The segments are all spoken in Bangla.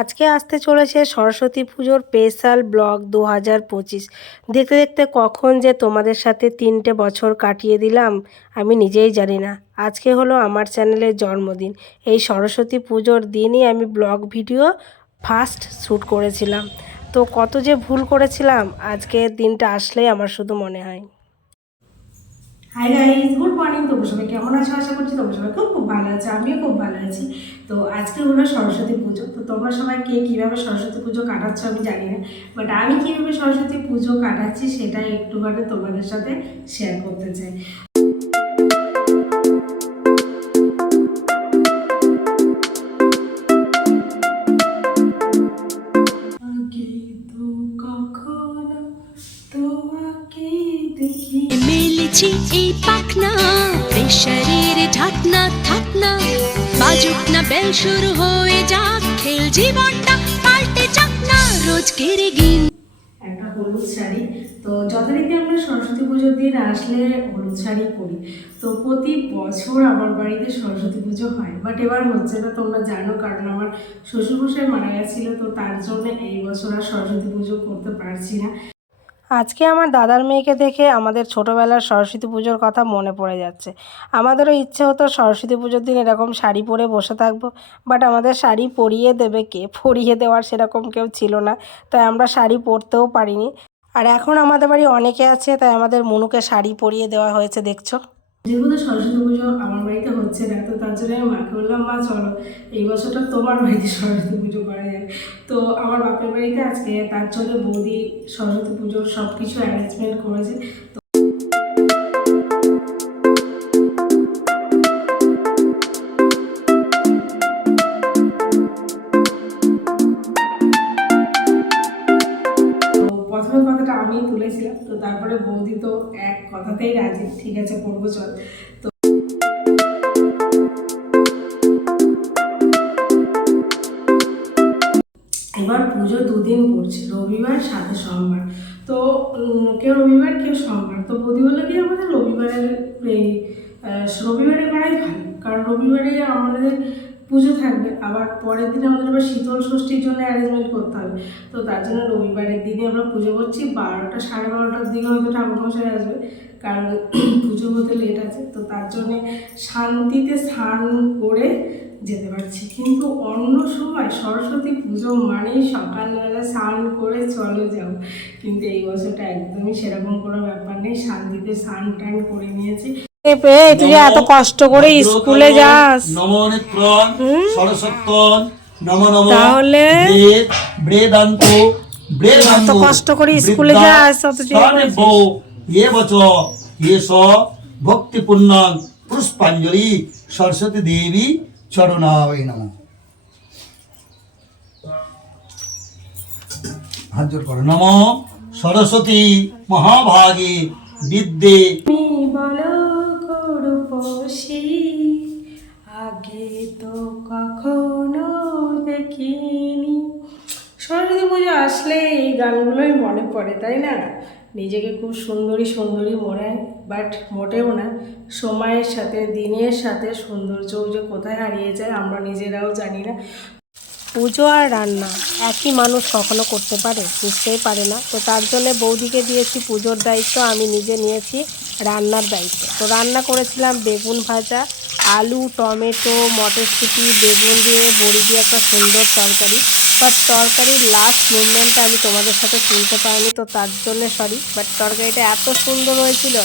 আজকে আসতে চলেছে সরস্বতী পুজোর স্পেশাল ব্লগ দু হাজার পঁচিশ। দেখতে দেখতে কখন যে তোমাদের সাথে তিনটে বছর কাটিয়ে দিলাম, আমি নিজেই জানি না। আজকে হলো আমার চ্যানেলের জন্মদিন। এই সরস্বতী পুজোর দিনই আমি ব্লগ ভিডিও ফার্স্ট শ্যুট করেছিলাম। তো কত যে ভুল করেছিলাম আজকে দিনটা আসলেই আমার শুধু মনে হয়। হাই গাইজ গুড মর্নিং তোমরা সবাই কেমন আছো? আশা করছি তোমরা সবাই খুব খুব ভালো আছে, আমিও খুব ভালো আছি। তো আজকে হলো সরস্বতী পুজো। তো তোমরা সবাই কে কীভাবে সরস্বতী পুজো কাটাচ্ছ আমি জানি না বাট আমি কীভাবে সরস্বতী পুজো কাটাচ্ছি সেটাই একটুখানি তোমাদের সাথে শেয়ার করতে চাই। দেখি মেলেছি এই পাখনা। প্রেশারের ঢাকনা, থাকনা। বাজুক না, বেল শুরু হয়ে যাক। খেল জীবনটা পাল্টে যাক না রোজকের গিন। একটা হলুদ শাড়ি। তো যথারীতি আমরা সরস্বতী পুজোর দিন আসলে হলুদ শাড়ি পরি। তো প্রতি বছর আমার বাড়িতে সরস্বতী পুজো হয়। বাট এবার হচ্ছে না, তোমরা জানো, কারণ আমার শ্বশুরমশাই মারা গেছিল, তো তার জন্য এই বছর আর সরস্বতী পুজো করতে পারছি না। আজকে আমার দাদার মেয়েকে দেখে আমাদের ছোটোবেলার সরস্বতী পুজোর কথা মনে পড়ে যাচ্ছে। আমাদেরও ইচ্ছে হতো সরস্বতী পুজোর দিন এরকম শাড়ি পরে বসে থাকব বাট আমাদের শাড়ি পরিয়ে দেবে কে? পরিয়ে দেওয়ার সেরকম কেউ ছিল না, তাই আমরা শাড়ি পরতেও পারিনি। আর এখন আমাদের বাড়ি অনেকে আছে, তাই আমাদের মনুকে শাড়ি পরিয়ে দেওয়া হয়েছে, দেখছ? যেহেতু সরস্বতী পুজো আমার বাড়িতে হচ্ছে না, তো তার জন্য আমি মাকে বললাম, মা, চলো, এই বছরটা তোমার বাড়িতে সরস্বতী পুজো করা যায় তো আমার বাপের বাড়িতে আজকে তার জন্য বৌদি সরস্বতী পুজোর সব কিছু অ্যারেঞ্জমেন্ট করেছে। তারপরে বৌদি তো এক কথাতেই রাজি। ঠিক আছে করব চল। তো এবার পুজো দুদিন পড়ছে, রবিবার, সাথে সোমবার। তো কেউ রবিবার, কেউ সোমবার। তো বৌদি বলল কি, আমাদের রবিবারের রবিবারে করাই ভালো। কারণ রবিবারে আমাদের পুজো থাকবে, আবার পরের দিন আমাদের আবার শীতল ষষ্ঠীর জন্য অ্যারেঞ্জমেন্ট করতে হবে। তো তার জন্য রবিবারের দিনে আমরা পুজো করছি, বারোটা সাড়ে বারোটার দিকে হয়তো ঠাকুরমশাই আসবে, কারণ পুজো হতে লেট আছে। তো তার জন্যে শান্তিতে স্নান করে যেতে পারছি। কিন্তু অন্য সময় সরস্বতী পুজো মানেই সকালবেলা স্নান করে চলে যাও কিন্তু এই বছরটা একদমই সেরকম কোনো ব্যাপার নেই, শান্তিতে স্নান টান করে নিয়েছি। তুই এত কষ্ট করে স্কুলে যাস। তাহলে? এত কষ্ট করে স্কুলে যাস, ভক্তিপূর্ণ পুষ্পাঞ্জলি সরস্বতী দেবী চরণায় নম। হাত জোর করো। নম সরস্বতী মহাভাগে বিদ্যে। করুপসি আগে তো কখনো দেখিনি। সরস্বতী পুজো আসলে এই গানগুলোই মনে পড়ে, তাই না? নিজেকে খুব সুন্দরী সুন্দরী মনে বাট মোটেও না। সময়ের সাথে, দিনের সাথে সৌন্দর্যও যে কোথায় হারিয়ে যায় আমরা নিজেরাও জানি না। পুজো আর রান্না, একই মানুষ কখনো করতে পারে? বুঝতেই পারে না। তো তার জন্য বৌদিকে দিয়েছি পুজোর দায়িত্ব, আমি নিজে নিয়েছি। রান্নার দায়িত্ব। তো রান্না করেছিলাম বেগুন ভাজা, আলু, টমেটো, মটরশুঁটি, বেগুন দিয়ে বড়ি দিয়ে একটা সুন্দর তরকারি। বাট তরকারির লাস্ট মুভমেন্টটা আমি তোমাদের সাথে শুনতে পাইনি, তো তার জন্য সরি বাট তরকারিটা এত সুন্দর হয়েছিল,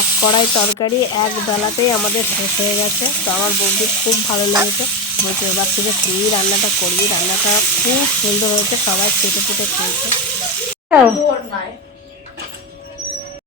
এক কড়াই তরকারি এক বেলাতেই আমাদের শেষ হয়ে গেছে। তো আমার বৌদির খুব ভালো লেগেছে। বলছে, এবার থেকে তুই রান্নাটা করবি। রান্নাটা খুব সুন্দর হয়েছে, সবাই চেটে পুটে খেয়েছে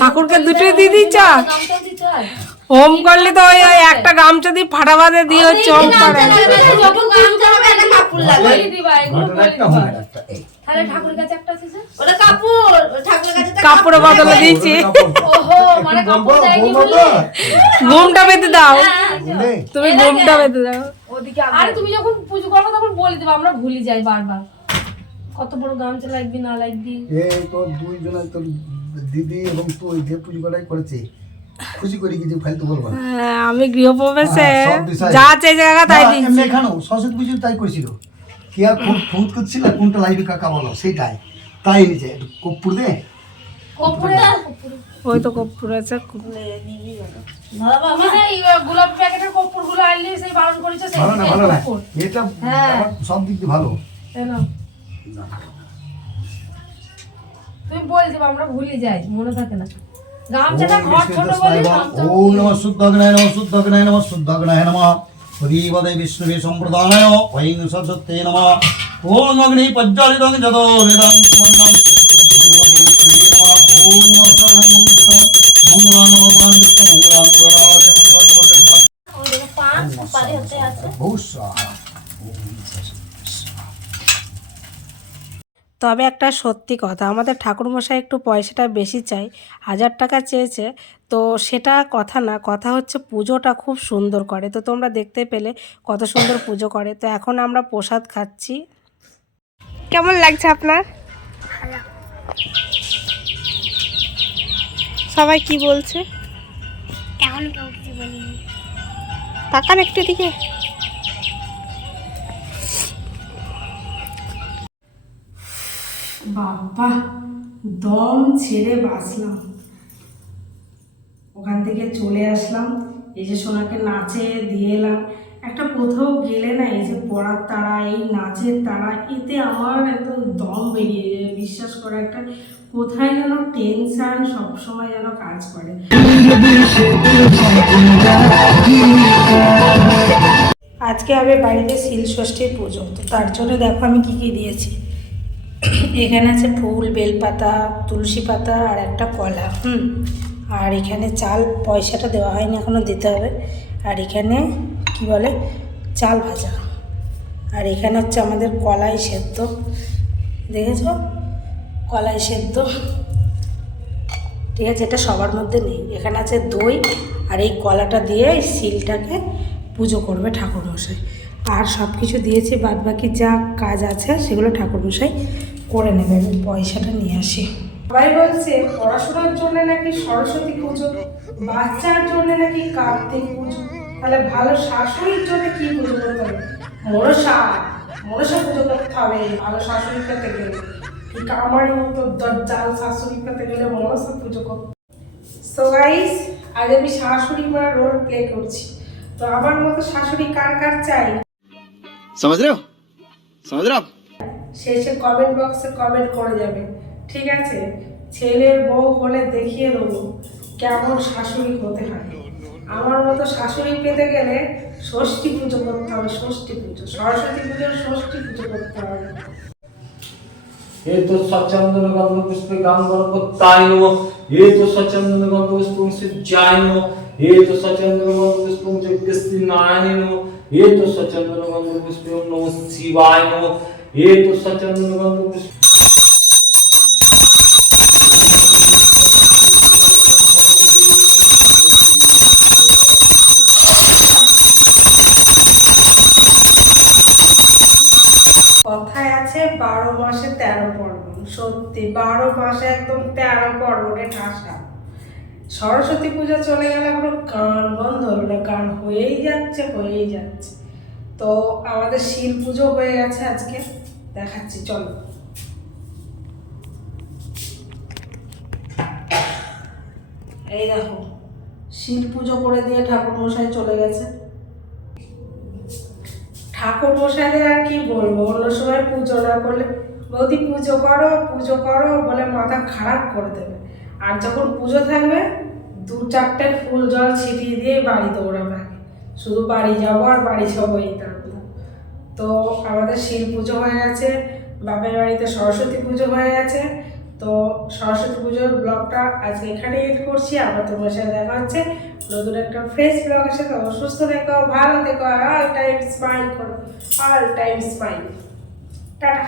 ঠাকুরকে দুটোই দিয়ে দিচ্ছ ও হোম করলে তো ওই ওই একটা গামছা দিয়ে ফাটা বাঁধে দিয়ে হচ্ছে হোম করে। কাপড় বলি একটা দিবা হয় একটা এই। তাহলে ঠাকুরের কাছে একটা আছে যে? ওটা কাপড় ঠাকুরের কাছে একটা কাপড়ে। বদলে দিয়েছি। ওহো মানে কাপড় দেয়নি বলে? ঘুমটা বেঁধে দাও। তুমি ঘুমটা বেঁধে দাও। আরে তুমি যখন পুজো করবে তখন বলে দিবা আমরা ভুলে যাই বারবার। কত বড় গামছা লাগবে না লাগবে। এই তোর দুইজনে তোর দিদি এবং তুই যে পুজো করাই করেছে। খুশি করে কিছু ফালতু বলব না। হ্যাঁ, আমি গৃহপ্রবেশে হ্যাঁ। যা চাই জায়গা তাই না, দিচ্ছি এমনি এখানেও সরস্বতী পুজো তাই করেছিল। কি আর খুব ফুট করছিল কোনটা লাইভে কাকা বলো সেটাই তাই নিচে একটু কপ্পুর দে। কপুরে ওই তো কর্পূর আছে। এই গোলাপ প্যাকেটের কপুরগুলো আনলে সেই বারণ করেছে সেই ভালো না ভালো না। এটা হ্যাঁ। সব দিক দিয়ে ভালো। নাও। তুমি বলে দিবা আমরা ভুলে যাই মনে থাকে না। গামছাটা ঘর ছোট বলে গামছা ওম নমঃ শুদ্ধগ্নায় নমঃ শুদ্ধগ্নায় নমঃ শুদ্ধগ্নায় নমঃ। হরিবদে বিষ্ণুবে সম্প্রদায় ওং সরস্বতে নমঃ। ওম অগ্নি পজ্জালিতং যদো নিদং সুবর্ণং ভগবতে নমঃ। ওম নমঃ সর্বং বিষ্ণু মঙ্গলাং ভগবান বিষ্ণু মঙ্গলাং গরাজ মঙ্গলাং বহু সাহা তবে একটা সত্যি কথা আমাদের ঠাকুরমশাই একটু পয়সাটা বেশি চাই হাজার টাকা চেয়েছে। তো সেটা কথা না কথা হচ্ছে পুজোটা খুব সুন্দর করে। তো তোমরা দেখতে পেলে কত সুন্দর পুজো করে। তো এখন আমরা প্রসাদ খাচ্ছি। কেমন লাগছে আপনার? সবাই কি বলছে? কেমন কেউ বলিনি। তাকান একটু দিকে বাবা দম ছেড়ে বাঁচলাম। ওখান থেকে চলে আসলাম। এই যে সোনাকে নাচে দিয়ে এলাম। একটা কোথাও গেলে না এই যে পড়ার তারা, এই নাচের তারা, এতে আমার একদম দম বেরিয়ে যায়। বিশ্বাস করে, একটা কোথায় যেন টেনশান সবসময় যেন কাজ করে। আজকে হবে বাড়িতে শিল ষষ্ঠীর পুজো। তো তার জন্য দেখো আমি কি কি দিয়েছি। এখানে আছে ফুল, বেলপাতা, তুলসী পাতা আর একটা কলা, হুম। আর এখানে চাল পয়সাটা দেওয়া হয়নি এখনও দিতে হবে। আর এখানে কি বলে? চাল ভাজা। আর এখানে হচ্ছে আমাদের কলাই সেদ্ধ। দেখেছ? কলাই সেদ্ধ। ঠিক আছে, এটা সবার মধ্যে নেই। এখানে আছে দই আর এই কলাটা দিয়ে শিলটাকে পুজো করবে ঠাকুরমশাই। আর সব কিছু দিয়েছি বাদ বাকি যা কাজ আছে সেগুলো ঠাকুরমশাই করে নেবে আমি পয়সাটা নিয়ে আসি। সবাই বলছে পড়াশোনার জন্য নাকি সরস্বতী পুজো বাচ্চার জন্য নাকি কার্তিক পুজো? তাহলে ভালো শাশুড়ির জন্য কি পুজো করতে হবে? মনসা মনসা পুজো করতে হবে ভালো শাশুড়ি পেতে গেলে। ঠিক আমার মতো দরজাল শাশুড়ি পেতে গেলে মনসা পুজো করতে সো গাইস আজ আমি শাশুড়ি মার রোল প্লে করছি। তো আমার মতো শাশুড়ি কার কার চাই? সমাজ রাও সমাজ রাও শেষে কমেন্ট বক্সে কমেন্ট করে যাবে। ঠিক আছে? ছেলের বউ হলে দেখিয়ে দেবো কেমন শাশুড়ি হতে হয়। আমার মতো শাশুড়ি পেতে গেলে ষষ্ঠী পুজো করতে হবে, ষষ্ঠী পুজো। সরস্বতী পুজোর ষষ্ঠী পুজো করতে হবে। হে তো সচন্দন গন্ধ পুষ্পে গান গর্ব তাই নম। হে তো সচন্দন গন্ধ পুষ্প যাই নম। হে তো সচন্দন গন্ধ পুষ্প যজ্ঞ শ্রী নারায়ণ নম। হে তো সচন্দন গন্ধ পুষ্প নম শিবায় নম। ये तो सचंदन गंध पुष्प কথায় আছে বারো মাসে তেরো পর্বণ সত্যি বারো মাসে একদম তেরো পর্বণে ঠাসা সরস্বতী পূজা চলে গেলে কোনো গান বন্ধ হবে না গান হয়েই যাচ্ছে হয়েই যাচ্ছে তো আমাদের শিল পুজো হয়ে গেছে আজকে দেখাচ্ছি, চলো। এই দেখো শিল পুজো করে দিয়ে ঠাকুর মশাই চলে গেছে। ঠাকুর মশাইদের আর কি বলব, অন্য সময় পুজো না করলে, বৌদি পুজো করো পুজো করো বলে মাথা খারাপ করে দেবে। আর যখন পুজো থাকবে দু চারটে ফুল জল ছিটিয়ে দিয়ে বাড়ি দৌড়াবে শুধু বাড়ি যাব আর বাড়ি তাড়না তো আমাদের শিল পুজো হয়ে গেছে, বাপের বাড়িতে সরস্বতী পুজো হয়ে গেছে। তো সরস্বতী পুজোর ব্লগটা আজকে এখানে এড করছি। আবার তোমার সাথে দেখা হচ্ছে নতুন একটা ফ্রেশ ব্লগের সাথে। অসুস্থ দেখো ভালো দেখো আর অল টাইম স্মাইল করো। All time smile tata.